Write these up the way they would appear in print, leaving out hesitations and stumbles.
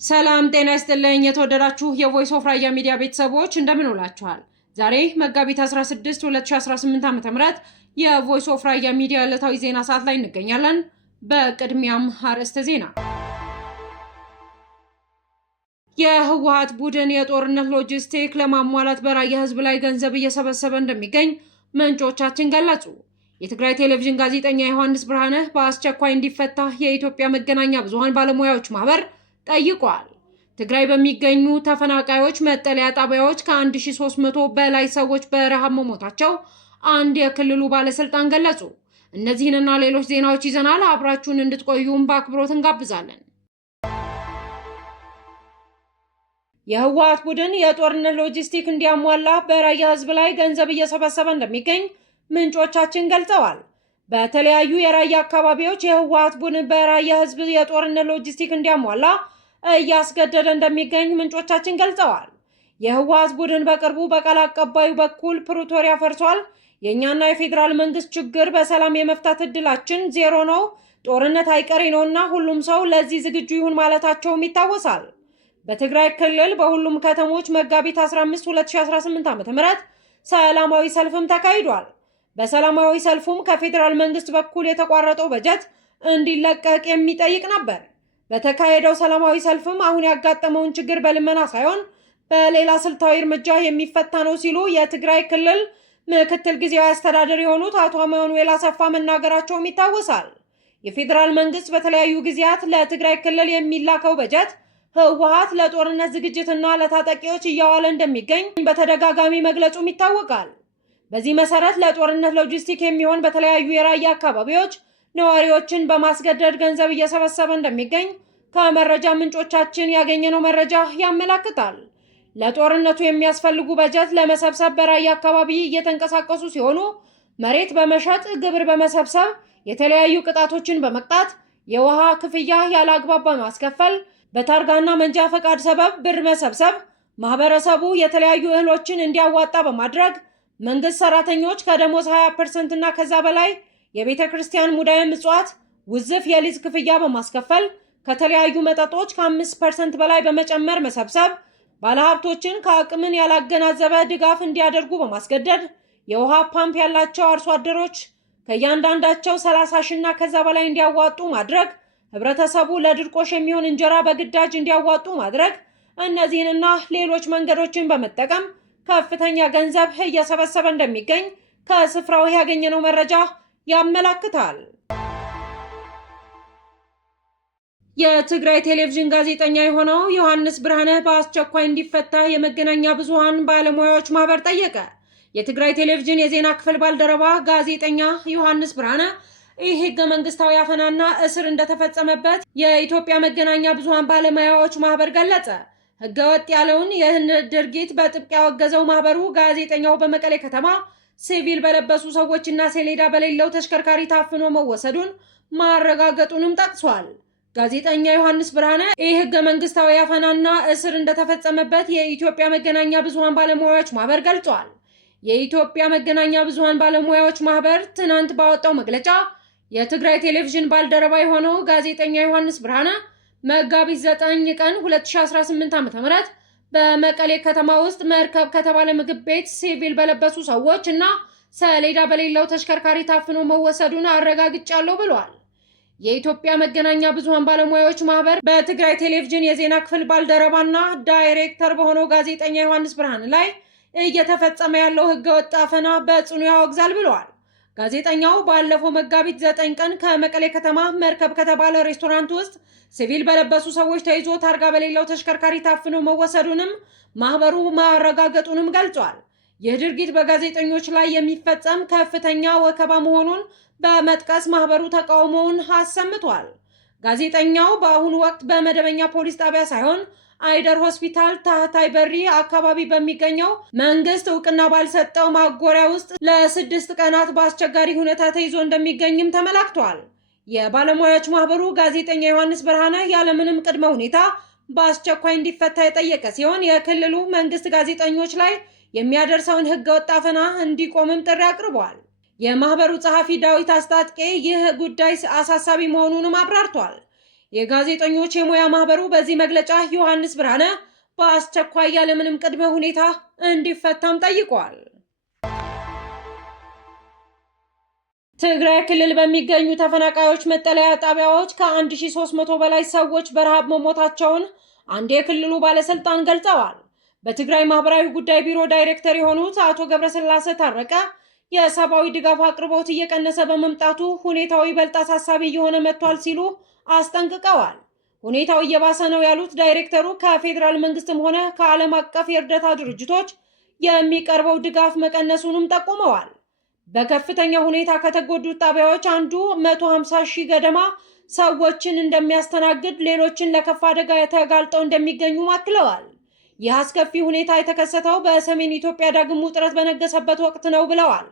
ሰላም ጤና ይስጥልኝ የተወደዳችሁ የቮይስ ኦፍ ራያ ሚዲያ ቤተሰቦች እንደምን ውላችኋል? ዛሬ መጋቢት 16 2018 ዓ.ም የቮይስ ኦፍ ራያ ሚዲያ ዕለታዊ ዜና ሰዓት ላይ እንገኛለን። በቅድሚያም አርዕስተ ዜና። የህወሓት ቡድን የጦርነት ሎጂስቲክ ለማሟላት በራያ ህዝብ ላይ ገንዘብ እየሰበሰበ እንደሚገኝ ምንጮቻችን ገለጹ። የትግራይ ቴሌቪዥን ጋዜጠኛ ዮሐንስ ብርሃነ በአስቸኳይ እንዲፈታ የኢትዮጵያ መገናኛ ብዙሃን ባለሙያዎች ማህበር ጠይቋል። ትግራይ በሚገኙ ተፈናቃዮች መጠለያ ጣቢያዎች ከ1300 በላይ ሰዎች በረሃብ መሞታቸው አንድ የክልሉ ባለስልጣን ገለጹ። እነዚህንና ሌሎች ዜናዎች ይዘናል። አብራችሁን እንድትቆዩም በአክብሮት እንጋብዛለን። የህወሓት ቡድን የጦርነት ሎጂስቲክ እንዲያሟላ በራያ ህዝብ ላይ ገንዘብ እየሰበሰበ እንደሚገኝ ምንጮቻችን ገልጸዋል። በተለያዩ የራያ አካባቢዎች የህወሓት ቡድን በራያ ህዝብ የጦርነት ሎጂስቲክ እንዲያሟላ እያስገደደ እንደሚገኝ ምንጮቻችን ገልጸዋል። የህወሓት ቡድን በቅርቡ በቃል አቀባዩ በኩል ፕሪቶሪያ ፈርሷል፣ የእኛና የፌዴራል መንግስት ችግር በሰላም የመፍታት እድላችን ዜሮ ነው፣ ጦርነት አይቀሬ ነውና ሁሉም ሰው ለዚህ ዝግጁ ይሁን ማለታቸውም ይታወሳል። በትግራይ ክልል በሁሉም ከተሞች መጋቢት 15 2018 ዓ.ም ሰላማዊ ሰልፍም ተካሂዷል። በሰላማዊ ሰልፉም ከፌዴራል መንግስት በኩል የተቋረጠው በጀት እንዲለቀቅ የሚጠይቅ ነበር። በተካሄደው ሰላማዊ ሰልፍም አሁን ያጋጠመውን ችግር በልመና ሳይሆን በሌላ ስልታዊ እርምጃ የሚፈታ ነው ሲሉ የትግራይ ክልል ምክትል ጊዜያዊ አስተዳደር የሆኑት አቶ አማኑኤል አሰፋ መናገራቸውም ይታወሳል። የፌዴራል መንግስት በተለያዩ ጊዜያት ለትግራይ ክልል የሚላከው በጀት ህወሓት ለጦርነት ዝግጅትና ለታጣቂዎች እያዋለ እንደሚገኝ በተደጋጋሚ መግለጹም ይታወቃል። በዚህ መሰረት ለጦርነት ሎጂስቲክ የሚሆን በተለያዩ የራያ አካባቢዎች ነዋሪዎችን በማስገደድ ገንዘብ እየሰበሰበ እንደሚገኝ ከመረጃ ምንጮቻችን ያገኘነው መረጃ ያመላክታል። ለጦርነቱ የሚያስፈልጉ በጀት ለመሰብሰብ በራያ አካባቢ እየተንቀሳቀሱ ሲሆኑ መሬት በመሸጥ ግብር በመሰብሰብ የተለያዩ ቅጣቶችን በመቅጣት የውሃ ክፍያ ያለ አግባብ በማስከፈል በታርጋና መንጃ ፈቃድ ሰበብ ብር መሰብሰብ፣ ማህበረሰቡ የተለያዩ እህሎችን እንዲያዋጣ በማድረግ መንግስት ሰራተኞች ከደሞዝ 20% እና ከዛ በላይ የቤተ ክርስቲያን ሙዳየ ምጽዋት ውዝፍ የሊዝ ክፍያ በማስከፈል ከተለያዩ መጠጦች ከ5% በላይ በመጨመር መሰብሰብ፣ ባለሀብቶችን ከአቅምን ያላገናዘበ ድጋፍ እንዲያደርጉ በማስገደድ የውሃ ፓምፕ ያላቸው አርሶ አደሮች ከእያንዳንዳቸው 30 ሺህ እና ከዛ በላይ እንዲያዋጡ ማድረግ፣ ህብረተሰቡ ለድርቆሽ የሚሆን እንጀራ በግዳጅ እንዲያዋጡ ማድረግ፣ እነዚህንና ሌሎች መንገዶችን በመጠቀም ከፍተኛ ገንዘብ እየሰበሰበ እንደሚገኝ ከስፍራው ያገኘነው መረጃ ያመላክታል። የትግራይ ቴሌቪዥን ጋዜጠኛ የሆነው ዮሐንስ ብርሃነ በአስቸኳይ እንዲፈታ የመገናኛ ብዙሃን ባለሙያዎች ማህበር ጠየቀ። የትግራይ ቴሌቪዥን የዜና ክፍል ባልደረባ ጋዜጠኛ ዮሐንስ ብርሃነ ይህ ህገ መንግስታዊ አፈናና እስር እንደተፈጸመበት የኢትዮጵያ መገናኛ ብዙሃን ባለሙያዎች ማህበር ገለጸ። ህገወጥ ያለውን ይህን ድርጊት በጥብቅ ያወገዘው ማህበሩ ጋዜጠኛው በመቀሌ ከተማ ሲቪል በለበሱ ሰዎችና ሰሌዳ በሌለው ተሽከርካሪ ታፍኖ መወሰዱን ማረጋገጡንም ጠቅሷል። ጋዜጠኛ ዮሐንስ ብርሃነ ይህ ህገ መንግስታዊ አፈናና እስር እንደተፈጸመበት የኢትዮጵያ መገናኛ ብዙሃን ባለሙያዎች ማህበር ገልጿል። የኢትዮጵያ መገናኛ ብዙሃን ባለሙያዎች ማህበር ትናንት ባወጣው መግለጫ የትግራይ ቴሌቪዥን ባልደረባ የሆነው ጋዜጠኛ ዮሐንስ ብርሃነ መጋቢት 9 ቀን 2018 ዓ.ም በመቀሌ ከተማ ውስጥ መርከብ ከተባለ ምግብ ቤት ሲቪል በለበሱ ሰዎች እና ሰሌዳ በሌለው ተሽከርካሪ ታፍኖ መወሰዱን አረጋግጫለሁ ብሏል። የኢትዮጵያ መገናኛ ብዙሃን ባለሙያዎች ማህበር በትግራይ ቴሌቪዥን የዜና ክፍል ባልደረባና ዳይሬክተር በሆነው ጋዜጠኛ ዮሐንስ ብርሃነ ላይ እየተፈጸመ ያለው ህገወጥ አፈና በጽኑ ያወግዛል ብለዋል። ጋዜጠኛው ባለፈው መጋቢት 9 ቀን ከመቀሌ ከተማ መርከብ ከተባለ ሬስቶራንት ውስጥ ሲቪል በለበሱ ሰዎች ተይዞ ታርጋ በሌለው ተሽከርካሪ ታፍኖ መወሰዱንም ማህበሩ ማረጋገጡንም ገልጿል። ይህ ድርጊት በጋዜጠኞች ላይ የሚፈጸም ከፍተኛ ወከባ መሆኑን በመጥቀስ ማህበሩ ተቃውሞውን አሰምቷል። ጋዜጠኛው በአሁኑ ወቅት በመደበኛ ፖሊስ ጣቢያ ሳይሆን አይደር ሆስፒታል ታህታይ በሪ አካባቢ በሚገኘው መንግስት እውቅና ባልሰጠው ማጎሪያ ውስጥ ለ6 ቀናት በአስቸጋሪ ሁኔታ ተይዞ እንደሚገኝም ተመላክቷል። የባለሙያዎች ማህበሩ ጋዜጠኛ ዮሐንስ ብርሃነ ያለምንም ቅድመ ሁኔታ በአስቸኳይ እንዲፈታ የጠየቀ ሲሆን የክልሉ መንግስት ጋዜጠኞች ላይ የሚያደርሰውን ህገወጥ አፈና እንዲቆምም ጥሪ አቅርቧል። የማህበሩ ጸሐፊ ዳዊት አስታጥቄ ይህ ጉዳይ አሳሳቢ መሆኑንም አብራርቷል። የጋዜጠኞች የሙያ ማህበሩ በዚህ መግለጫ ዮሐንስ ብርሃነ በአስቸኳይ ያለምንም ቅድመ ሁኔታ እንዲፈታም ጠይቋል። ትግራይ ክልል በሚገኙ ተፈናቃዮች መጠለያ ጣቢያዎች ከ1300 በላይ ሰዎች በረሃብ መሞታቸውን አንድ የክልሉ ባለስልጣን ገልጸዋል። በትግራይ ማህበራዊ ጉዳይ ቢሮ ዳይሬክተር የሆኑት አቶ ገብረስላሴ ታረቀ የሰብአዊ ድጋፍ አቅርቦት እየቀነሰ በመምጣቱ ሁኔታው ይበልጥ አሳሳቢ እየሆነ መጥቷል ሲሉ አስጠንቅቀዋል። ሁኔታው እየባሰ ነው ያሉት ዳይሬክተሩ ከፌዴራል መንግስትም ሆነ ከዓለም አቀፍ የእርዳታ ድርጅቶች የሚቀርበው ድጋፍ መቀነሱንም ጠቁመዋል። በከፍተኛ ሁኔታ ከተጎዱት ጣቢያዎች አንዱ 150 ሺህ ገደማ ሰዎችን እንደሚያስተናግድ፣ ሌሎችን ለከፋ አደጋ ተጋልጠው እንደሚገኙ አክለዋል። ይህ አስከፊ ሁኔታ የተከሰተው በሰሜን ኢትዮጵያ ዳግም ውጥረት በነገሰበት ወቅት ነው ብለዋል።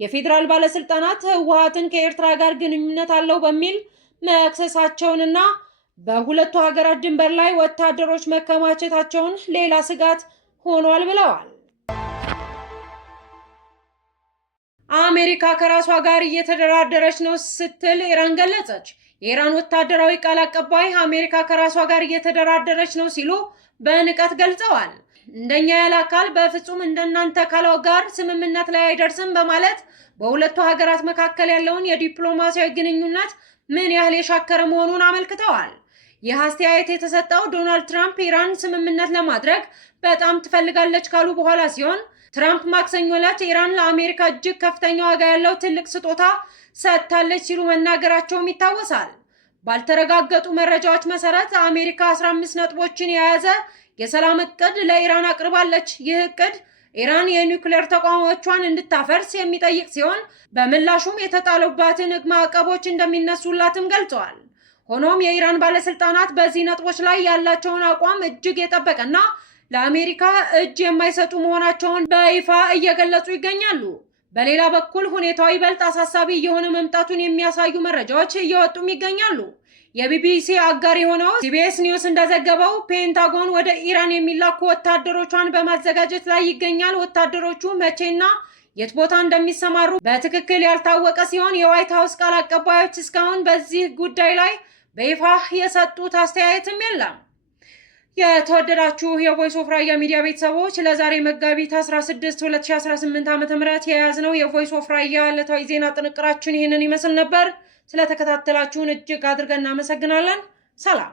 የፌዴራል ባለስልጣናት ህወሓትን ከኤርትራ ጋር ግንኙነት አለው በሚል መክሰሳቸውንና በሁለቱ ሀገራት ድንበር ላይ ወታደሮች መከማቸታቸውን ሌላ ስጋት ሆኗል ብለዋል። አሜሪካ ከራሷ ጋር እየተደራደረች ነው ስትል ኢራን ገለጸች። የኢራን ወታደራዊ ቃል አቀባይ አሜሪካ ከራሷ ጋር እየተደራደረች ነው ሲሉ በንቀት ገልጸዋል። እንደኛ ያለ አካል በፍጹም እንደናንተ ካለው ጋር ስምምነት ላይ አይደርስም በማለት በሁለቱ ሀገራት መካከል ያለውን የዲፕሎማሲያዊ ግንኙነት ምን ያህል የሻከረ መሆኑን አመልክተዋል። ይህ አስተያየት የተሰጠው ዶናልድ ትራምፕ ኢራን ስምምነት ለማድረግ በጣም ትፈልጋለች ካሉ በኋላ ሲሆን ትራምፕ ማክሰኞ ዕለት ኢራን ለአሜሪካ እጅግ ከፍተኛ ዋጋ ያለው ትልቅ ስጦታ ሰጥታለች ሲሉ መናገራቸውም ይታወሳል። ባልተረጋገጡ መረጃዎች መሰረት አሜሪካ 15 ነጥቦችን የያዘ የሰላም እቅድ ለኢራን አቅርባለች። ይህ እቅድ ኢራን የኒውክሌር ተቋሞቿን እንድታፈርስ የሚጠይቅ ሲሆን በምላሹም የተጣሉባትን ማዕቀቦች እንደሚነሱላትም ገልጸዋል። ሆኖም የኢራን ባለስልጣናት በዚህ ነጥቦች ላይ ያላቸውን አቋም እጅግ የጠበቀና ለአሜሪካ እጅ የማይሰጡ መሆናቸውን በይፋ እየገለጹ ይገኛሉ። በሌላ በኩል ሁኔታው ይበልጥ አሳሳቢ እየሆነ መምጣቱን የሚያሳዩ መረጃዎች እየወጡም ይገኛሉ። የቢቢሲ አጋር የሆነው ሲቢኤስ ኒውስ እንደዘገበው ፔንታጎን ወደ ኢራን የሚላኩ ወታደሮቿን በማዘጋጀት ላይ ይገኛል። ወታደሮቹ መቼና የት ቦታ እንደሚሰማሩ በትክክል ያልታወቀ ሲሆን የዋይት ሀውስ ቃል አቀባዮች እስካሁን በዚህ ጉዳይ ላይ በይፋ የሰጡት አስተያየትም የለም። የተወደዳችሁ የቮይስ ኦፍ ራያ ሚዲያ ቤተሰቦች ለዛሬ መጋቢት 16 2018 ዓ.ም የያዝነው የቮይስ ኦፍ ራያ ዕለታዊ ዜና ጥንቅራችን ይህንን ይመስል ነበር። ስለተከታተላችሁን እጅግ አድርገን እናመሰግናለን። ሰላም።